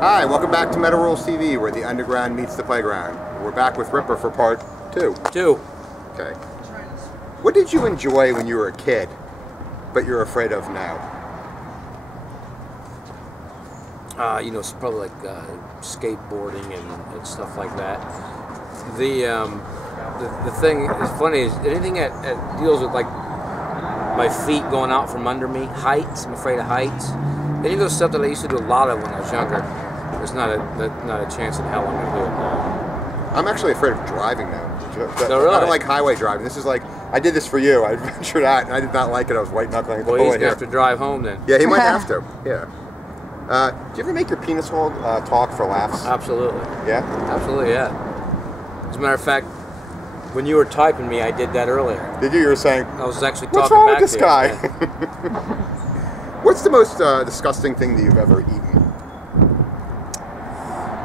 Hi, welcome back to Metal Rules TV, where the underground meets the playground. We're back with Ripper for part 2. Okay. What did you enjoy when you were a kid, but you're afraid of now? It's probably like skateboarding and stuff like that. The thing is funny is anything that deals with like my feet going out from under me, heights. I'm afraid of heights. Any of those stuff that I used to do a lot of when I was younger. There's not a chance in hell I'm going to do it now. I'm actually afraid of driving now. No, really? I don't like highway driving. This is like, I did this for you. I ventured out and I did not like it. I was white knuckling. Well, he's going to have to drive home then. Yeah, he might have to. Yeah. Do you ever make your penis hole talk for laughs? Absolutely. Yeah? Absolutely, yeah. As a matter of fact, when you were typing me, I did that earlier. Did you? You were saying, I was actually what's talking wrong back with this guy? Yeah. What's the most disgusting thing that you've ever eaten?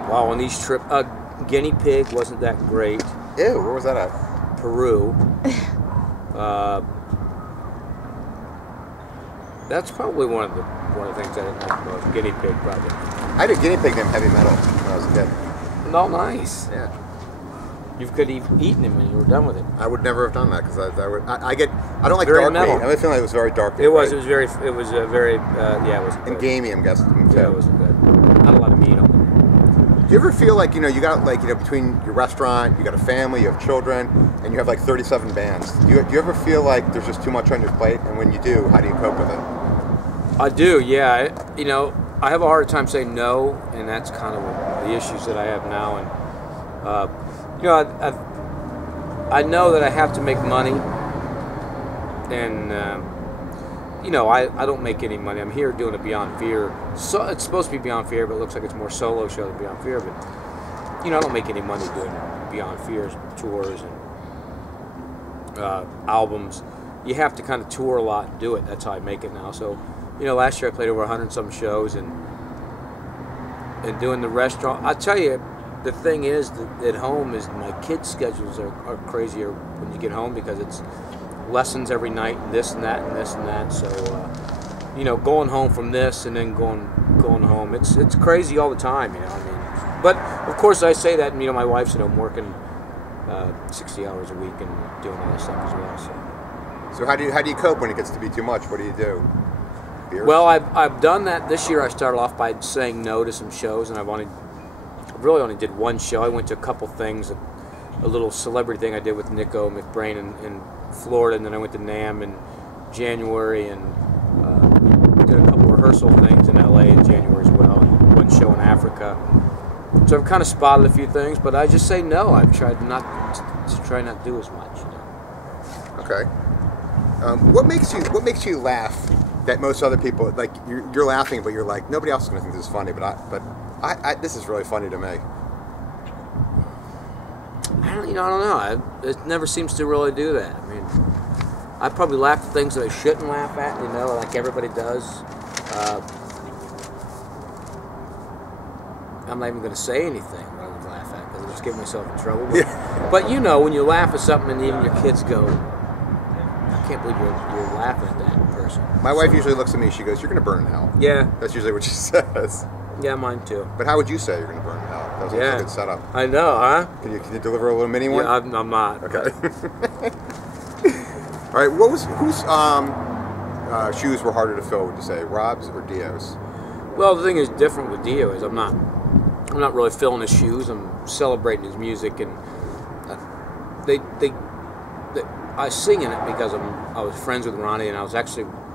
Wow, on these trips, guinea pig wasn't that great. Ew, where was that at? Peru. That's probably one of the things I didn't like the most. Guinea pig, probably. I had a guinea pig named Heavy Metal when I was a kid. No, nice. Yeah. You could have eaten him when you were done with it. I would never have done that because I don't like very dark metal. meat. I have a feeling it was very dark meat. It was very yeah, it was good. And gamey, I'm guessing. Yeah, it was good. Not a lot of meat on it. Do you ever feel like, you got between your restaurant, you got a family, you have children, and you have like 37 bands. Do you ever feel like there's just too much on your plate? And when you do, how do you cope with it? I do, yeah. I have a hard time saying no, and that's kind of the issues that I have now. And I know that I have to make money, and I don't make any money. I'm here doing a Beyond Fear. So it's supposed to be Beyond Fear, but it looks like it's more solo show than Beyond Fear. But I don't make any money doing Beyond Fear's tours and albums. You have to kind of tour a lot and do it. That's how I make it now. So, last year I played over 100-some shows and doing the restaurant. I tell you, the thing is that at home is my kids' schedules are crazier when you get home because it's lessons every night and this and that and this and that. So, going home from this and then going home, it's crazy all the time. But of course I say that, and my wife's at home working 60 hours a week and doing all this stuff as well. So how do you cope when it gets to be too much? What do you do? Beers? Well, I've done that this year. I started off by saying no to some shows, and I really only did one show. I went to a couple things, a little celebrity thing I did with Nico McBrain in Florida, and then I went to NAMM in January and did a couple rehearsal things in LA in January as well, and one show in Africa. So I've kind of spotted a few things, but I just say no. I've tried not to do as much. Okay. What makes you laugh that most other people, like you're laughing, but you're like, nobody else is going to think this is funny, but I this is really funny to me. I don't know. It never seems to really do that. I probably laugh at things that I shouldn't laugh at, like everybody does. I'm not even going to say anything that I would laugh at because I just get myself in trouble. But when you laugh at something and even your kids go, I can't believe you're laughing at that person. My wife usually looks at me, she goes, "You're going to burn in hell." Yeah. That's usually what she says. Yeah, mine too. But how would you say you're going to burn in hell? That was a good setup. I know, huh? Can you deliver a little mini one? Yeah, I'm not. Okay. All right, whose shoes were harder to fill, would you say, Rob's or Dio's? Well, the thing is different with Dio is I'm not really filling his shoes. I'm celebrating his music, and I sing in it because I was friends with Ronnie, and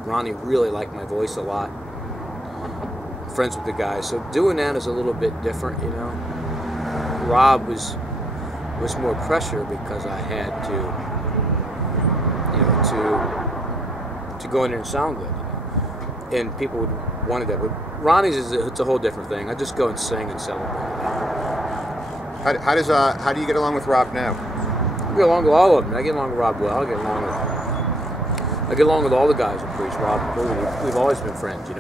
Ronnie really liked my voice a lot. I'm friends with the guy, so doing that is a little bit different, Rob was more pressure because I had to go in there and sound good, and people wanted that. But Ronnie's it's a whole different thing. I just go and sing and celebrate. How do you get along with Rob now? I get along with all of them. I get along with Rob well. I get along with all the guys at Priest. Rob and Billy. We've always been friends, And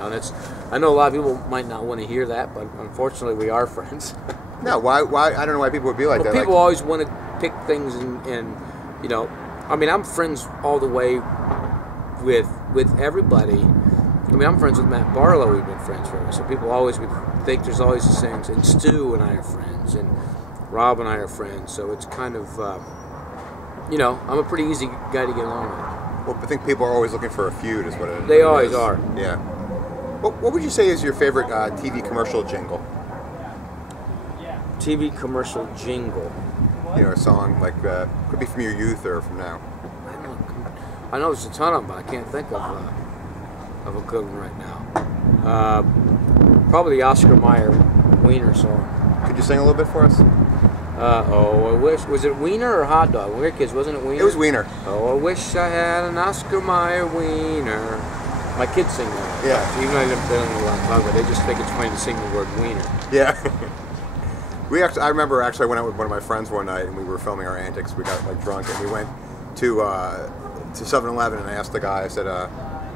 I know a lot of people might not want to hear that, but unfortunately, we are friends. No, why? I don't know why people would be like that. People always want to pick things, and I'm friends all the way with everybody. I'm friends with Matt Barlow. We've been friends forever. So people always would think there's always these things. And Stu and I are friends, and Rob and I are friends. So it's kind of, you know, I'm a pretty easy guy to get along with. Well, I think people are always looking for a feud, is what it is. They always are. Yeah. What would you say is your favorite TV commercial jingle? TV commercial jingle. You know, a song like could be from your youth or from now. I know there's a ton of them, but I can't think of a good one right now. Probably the Oscar Mayer Wiener song. Could you sing a little bit for us? Oh, I wish. Was it Wiener or Hot Dog? When we were kids, wasn't it Wiener? It was Wiener. Oh, I wish I had an Oscar Mayer Wiener. My kids sing that. Yeah. Even though they don't know a lot of talk about, they just think it's funny to sing the word Wiener. Yeah. I remember actually I went out with one of my friends one night and we were filming our antics. We got like drunk and we went to 7-Eleven and I asked the guy, I said, I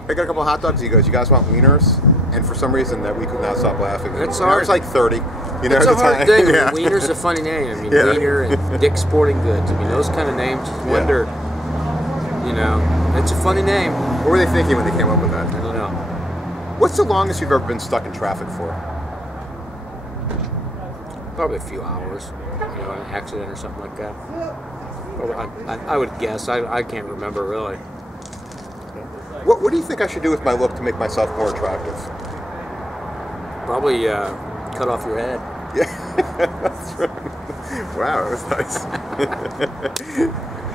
got a couple of hot dogs. He goes, you guys want wieners? And for some reason that we could not stop laughing. That's hard. I was like 30. You know, it's a hard thing. Yeah. Wiener's a funny name. I mean, yeah. Wiener and Dick's Sporting Goods. I mean, those kind of names. Just wonder, you know, it's a funny name. What were they thinking when they came up with that? I don't know. What's the longest you've ever been stuck in traffic for? Probably a few hours. You know, an accident or something like that. Probably, I would guess. I can't remember really. What do you think I should do with my look to make myself more attractive? Probably cut off your head. Yeah, that's right. Wow, that was nice.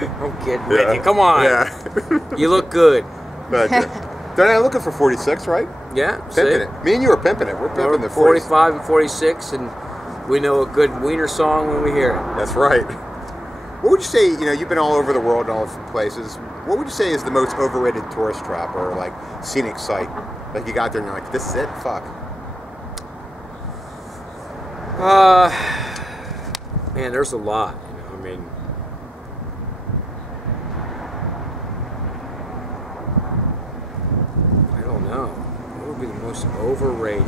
I'm kidding with you. Come on. Yeah. You look good. Thank you. Then I'm looking for 46, right? Yeah. Pimping it. Me and you are pimping it. We're pimping the 40s. 45 and 46, and we know a good Wiener song when we hear it. That's right. What would you say, you know, you've been all over the world and all different places. What would you say is the most overrated tourist trap or like scenic site? Like you got there and you're like, this is it? Fuck. Man, there's a lot, you know, I mean. I don't know. What would be the most overrated?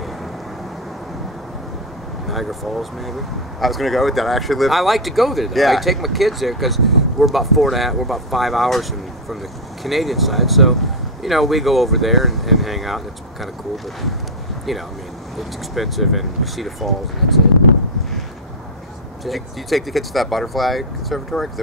Niagara Falls, maybe? I was going to go with that. I actually live. I like to go there, though. Yeah. I take my kids there because we're about 5 hours from the Canadian side. So, you know, we go over there and hang out, and it's kind of cool. But, you know, I mean, it's expensive, and you see the falls, and that's it. Do you take the kids to that butterfly conservatory? 'Cause